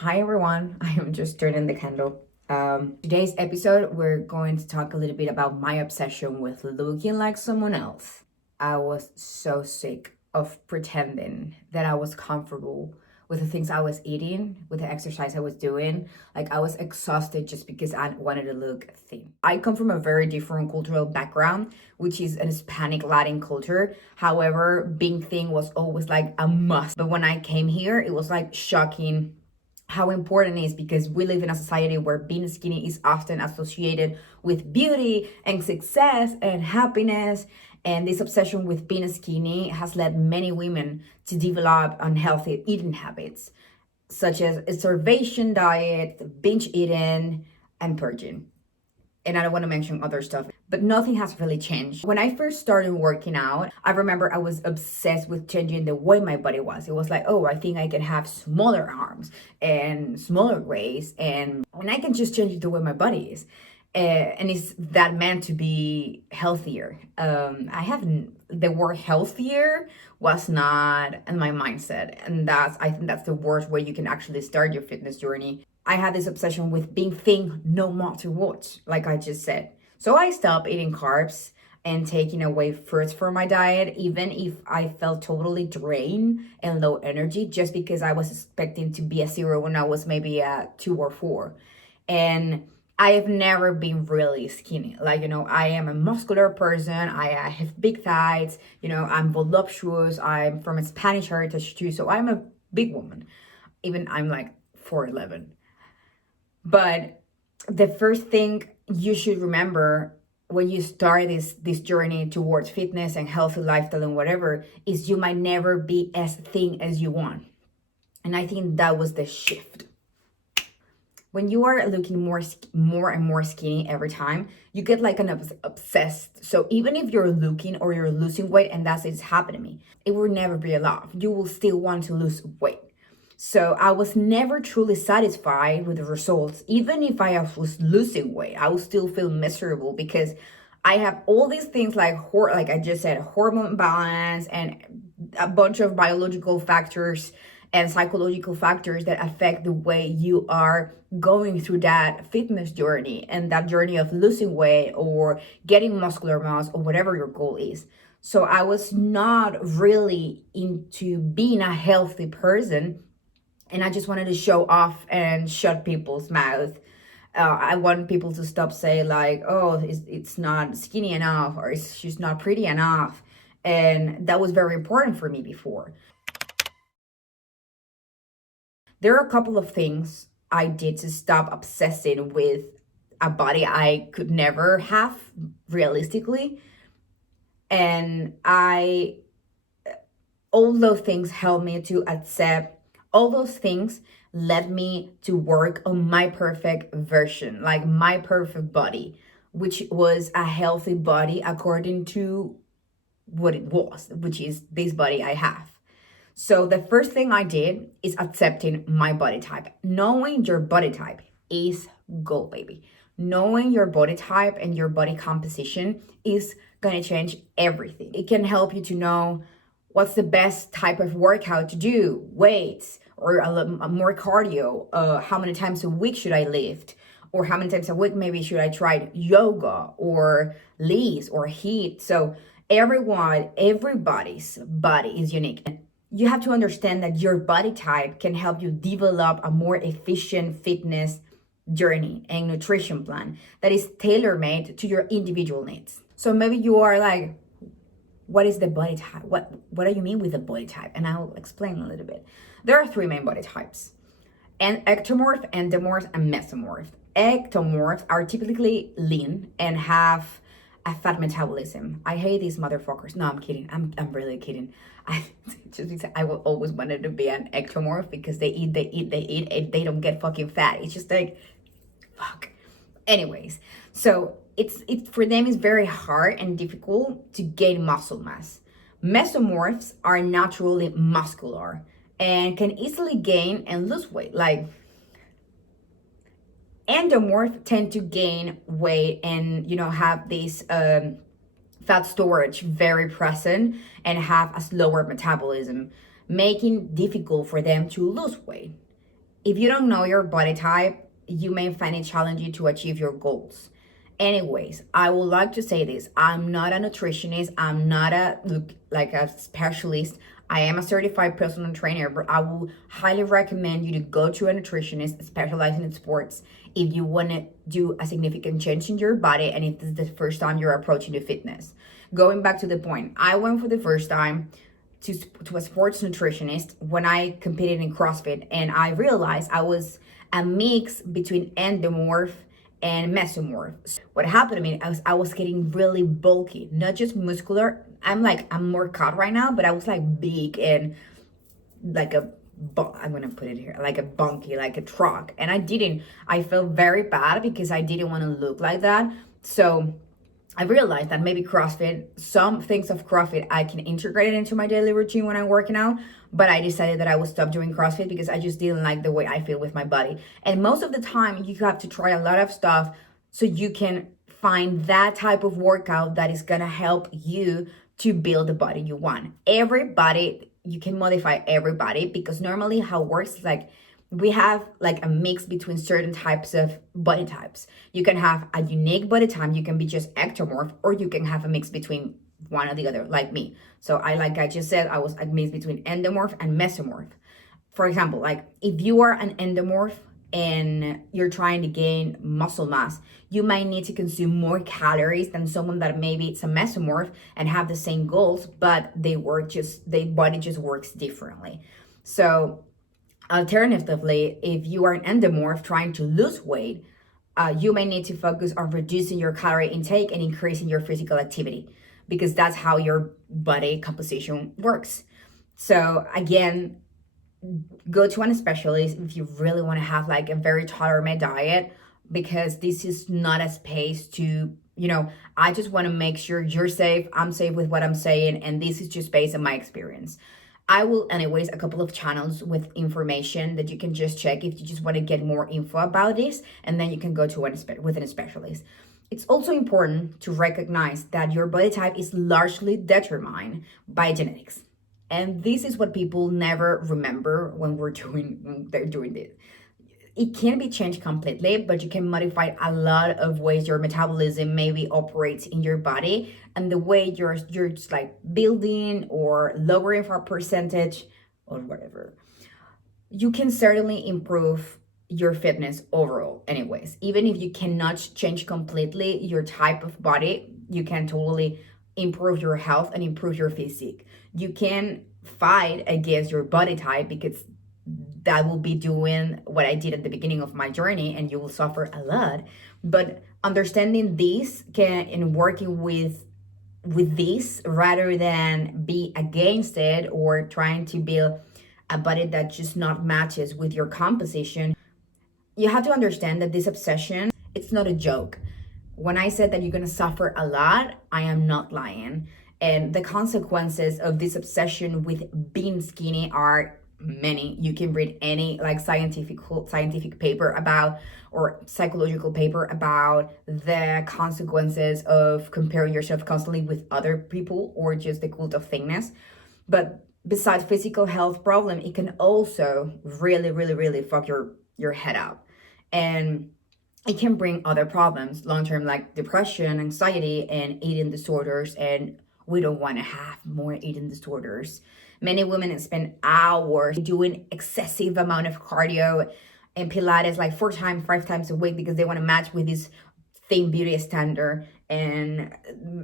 Hi everyone, I am just turning the candle. Today's episode, we're going to talk a little bit about my obsession with looking like someone else. I was so sick of pretending that I was comfortable with the things I was eating, with the exercise I was doing. Like, I was exhausted just because I wanted to look thin. I come from a very different cultural background, which is an Hispanic Latin culture. However, being thin was always like a must. But when I came here, it was like shocking how important it is, because we live in a society where being skinny is often associated with beauty and success and happiness. And this obsession with being skinny has led many women to develop unhealthy eating habits, such as a starvation diet, binge eating, and purging. And I don't want to mention other stuff, but nothing has really changed. When I first started working out, I remember I was obsessed with changing the way my body was. It was like, oh, I think I can have smaller arms and smaller waist, and I can just change the way my body is. And it's that meant to be healthier. I haven't, the word healthier was not in my mindset. And I think that's the worst way you can actually start your fitness journey. I had this obsession with being thin no matter what, like I just said. So I stopped eating carbs and taking away fruits from my diet, even if I felt totally drained and low energy, just because I was expecting to be a 0 when I was maybe a 2 or 4. And I have never been really skinny. Like, I am a muscular person. I have big thighs. I'm voluptuous. I'm from a Spanish heritage too. So I'm a big woman. Even I'm like 4'11". But the first thing you should remember when you start this journey towards fitness and healthy lifestyle and whatever is you might never be as thin as you want. And I think that was the shift. When you are looking more and more skinny every time, you get like an obsessed. So even if you're looking or you're losing weight, and that's it's happened to me, it will never be enough. You will still want to lose weight. So I was never truly satisfied with the results. Even if I was losing weight, I would still feel miserable because I have all these things like I just said, hormone balance and a bunch of biological factors and psychological factors that affect the way you are going through that fitness journey and that journey of losing weight or getting muscular mass or whatever your goal is. So I was not really into being a healthy person, and I just wanted to show off and shut people's mouth. I want people to stop saying like, oh, it's not skinny enough, or she's not pretty enough. And that was very important for me before. There are a couple of things I did to stop obsessing with a body I could never have realistically. And all those things helped me to accept, all those things led me to work on my perfect version, like my perfect body, which was a healthy body according to what it was, which is this body I have. So the first thing I did is accepting my body type. Knowing your body type is gold, baby. Knowing your body type and your body composition is gonna change everything. It can help you to know what's the best type of workout to do, weights, or more cardio. How many times a week should I lift? Or how many times a week maybe should I try yoga or leads or heat? So everybody's body is unique. You have to understand that your body type can help you develop a more efficient fitness journey and nutrition plan that is tailor-made to your individual needs. So maybe you are like, what is the body type? What do you mean with the body type? And I'll explain a little bit. There are 3 main body types: and ectomorph, endomorph, and mesomorph. Ectomorphs are typically lean and have a fat metabolism. I hate these motherfuckers. No, I'm kidding. I'm really kidding. I will always wanted to be an ectomorph because they eat, and they don't get fucking fat. It's just like, fuck. Anyways, so it's for them it's very hard and difficult to gain muscle mass. Mesomorphs are naturally muscular and can easily gain and lose weight. Like, endomorph tend to gain weight and have this fat storage very present and have a slower metabolism, making difficult for them to lose weight. If you don't know your body type, you may find it challenging to achieve your goals. Anyways, I would like to say this. I'm not a nutritionist. I'm not a specialist. I am a certified personal trainer, but I will highly recommend you to go to a nutritionist specializing in sports if you want to do a significant change in your body and if this is the first time you're approaching the fitness. Going back to the point, I went for the first time to a sports nutritionist when I competed in CrossFit, and I realized I was a mix between endomorph and mesomorph. So what happened to me, I was getting really bulky, not just muscular. I'm more cut right now, but I was like big and like I'm gonna put it here, like a bunky, like a truck. And I felt very bad because I didn't want to look like that. So I realized that maybe CrossFit, some things of CrossFit, I can integrate it into my daily routine when I'm working out. But I decided that I would stop doing CrossFit because I just didn't like the way I feel with my body. And most of the time, you have to try a lot of stuff so you can find that type of workout that is gonna help you to build the body you want. Everybody, you can modify everybody, because normally how it works is like we have like a mix between certain types of body types. You can have a unique body type, you can be just ectomorph, or you can have a mix between one or the other, like me. So like I just said, I was a mix between endomorph and mesomorph. For example, like if you are an endomorph and you're trying to gain muscle mass, you might need to consume more calories than someone that maybe it's a mesomorph and have the same goals, but their body just works differently. So alternatively, if you are an endomorph trying to lose weight, you may need to focus on reducing your calorie intake and increasing your physical activity, because that's how your body composition works. So again, go to a specialist if you really want to have like a very tailor-made diet, because this is not a space to, I just want to make sure you're safe, I'm safe with what I'm saying, and this is just based on my experience. I will, anyways, a couple of channels with information that you can just check if you just want to get more info about this, and then you can go to within a specialist. It's also important to recognize that your body type is largely determined by genetics. And this is what people never remember when they're doing this. It can be changed completely, but you can modify a lot of ways your metabolism maybe operates in your body, and the way you're just like building or lowering fat percentage or whatever. You can certainly improve your fitness overall. Anyways, even if you cannot change completely your type of body, you can totally improve your health and improve your physique. You can fight against your body type, because that will be doing what I did at the beginning of my journey, and you will suffer a lot. But understanding this and working with this rather than be against it or trying to build a body that just not matches with your composition, you have to understand that this obsession, it's not a joke. When I said that you're gonna suffer a lot, I am not lying. And the consequences of this obsession with being skinny are many. You can read any like scientific paper about, or psychological paper about, the consequences of comparing yourself constantly with other people or just the cult of thickness. But besides physical health problem, it can also really, really, really fuck your head up. And it can bring other problems long term, like depression, anxiety, and eating disorders. And we don't want to have more eating disorders. Many women spend hours doing excessive amount of cardio and Pilates, like 5 times a week, because they want to match with this thin beauty standard. And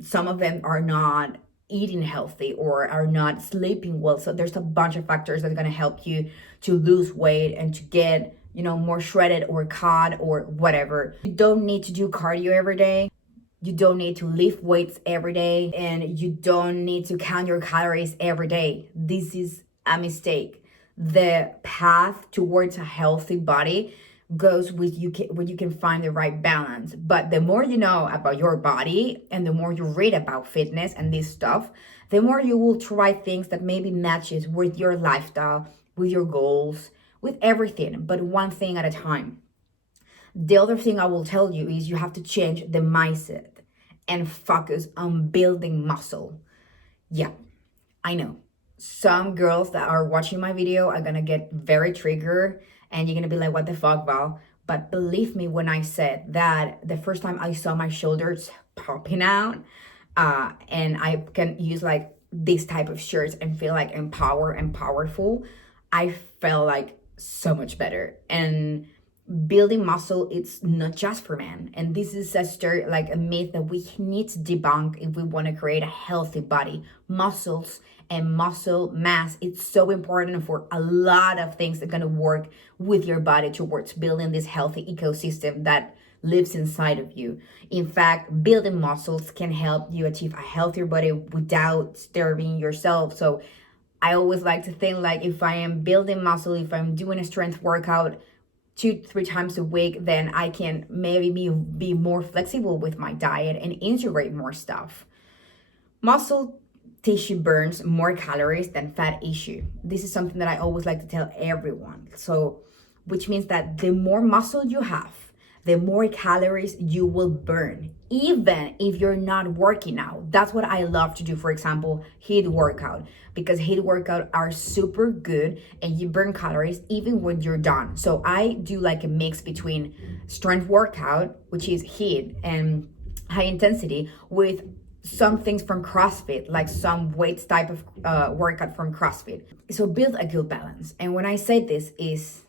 some of them are not eating healthy or are not sleeping well. So there's a bunch of factors that are going to help you to lose weight and to get more shredded or cut or whatever. You don't need to do cardio every day. You don't need to lift weights every day, and you don't need to count your calories every day. This is a mistake. The path towards a healthy body goes with when you can find the right balance. But the more you know about your body and the more you read about fitness and this stuff, the more you will try things that maybe matches with your lifestyle, with your goals, with everything, but one thing at a time. The other thing I will tell you is you have to change the mindset and focus on building muscle. Yeah, I know. Some girls that are watching my video are gonna get very triggered And you're gonna be like, what the fuck, Val? But believe me when I said that the first time I saw my shoulders popping out, and I can use like this type of shirts and feel like empowered and powerful, I felt like so much better. And building muscle, it's not just for men, and this is like a myth that we need to debunk if we want to create a healthy body. Muscles and muscle mass, it's so important for a lot of things that are going to work with your body towards building this healthy ecosystem that lives inside of you. In fact, building muscles can help you achieve a healthier body without starving yourself. So I always like to think like, if I am building muscle, if I'm doing a strength workout 2-3 times a week, then I can maybe be more flexible with my diet and integrate more stuff. Muscle tissue burns more calories than fat tissue. This is something that I always like to tell everyone. So, which means that the more muscle you have, the more calories you will burn, even if you're not working out. That's what I love to do. For example, HIIT workout, because HIIT workout are super good and you burn calories even when you're done. So I do like a mix between strength workout, which is HIIT and high intensity, with some things from CrossFit, like some weights type of workout from CrossFit. So build a good balance. And when I say this is,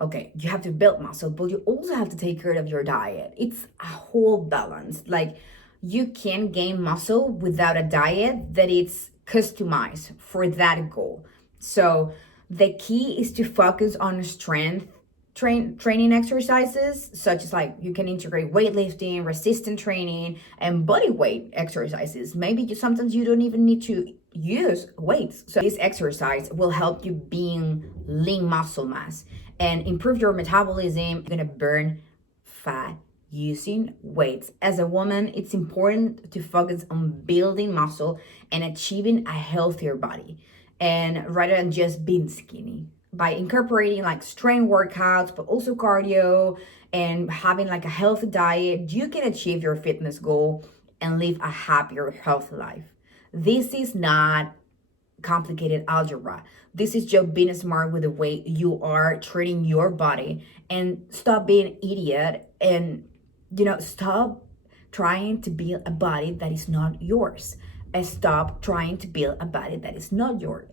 okay, you have to build muscle, but you also have to take care of your diet. It's a whole balance. Like, you can gain muscle without a diet that it's customized for that goal. So the key is to focus on strength training exercises, such as like you can integrate weightlifting, resistance training, and body weight exercises. Maybe sometimes you don't even need to use weights. So this exercise will help you being lean muscle mass and improve your metabolism. You're gonna burn fat using weights. As a woman, it's important to focus on building muscle and achieving a healthier body, and rather than just being skinny. By incorporating like strength workouts, but also cardio, and having like a healthy diet, you can achieve your fitness goal and live a happier, healthy life. This is not complicated algebra. This is just being smart with the way you are treating your body, and stop being an idiot, and stop trying to build a body that is not yours, and stop trying to build a body that is not yours.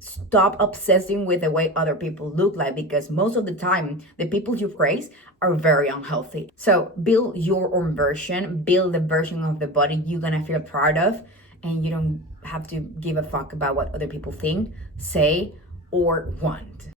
Stop obsessing with the way other people look like, because most of the time the people you praise are very unhealthy. So build your own version, build the version of the body you're gonna feel proud of, and you don't have to give a fuck about what other people think, say, or want.